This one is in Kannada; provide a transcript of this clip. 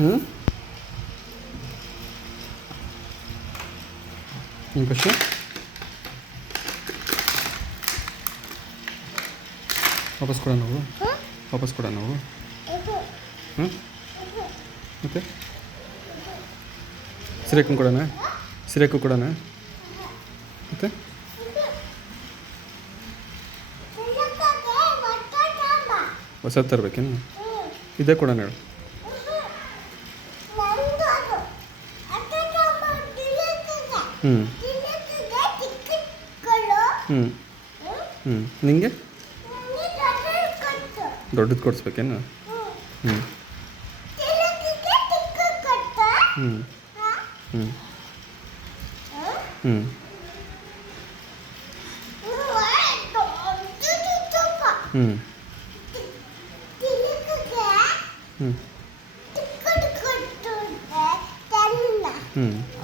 ಹ್ಞೂ ನಿಮ್ಮ ಖುಷಿ ವಾಪಸ್ ಕೊಡ ನಾವು ವಾಪಸ್ ಕೊಡ ನಾವು ಹ್ಞೂ ಮತ್ತೆ ಸಿರೇಕು ಕೊಡೋಣ ಸಿರೇಕು ಕೊಡೋಣ ಮತ್ತೆ ಹೊಸದು ತರಬೇಕೇನು ಇದೇ ಕೊಡೋಣ ಹೇಳು ಹ್ಞೂ ಹ್ಞೂ ಹ್ಞೂ ನಿಂಗೆ ದೊಡ್ಡದು ಕೊಡಿಸ್ಬೇಕೇನು ಹ್ಞೂ ಹ್ಞೂ ಹ್ಞೂ ಹ್ಞೂ ಹ್ಞೂ ಹ್ಞೂ ಹ್ಞೂ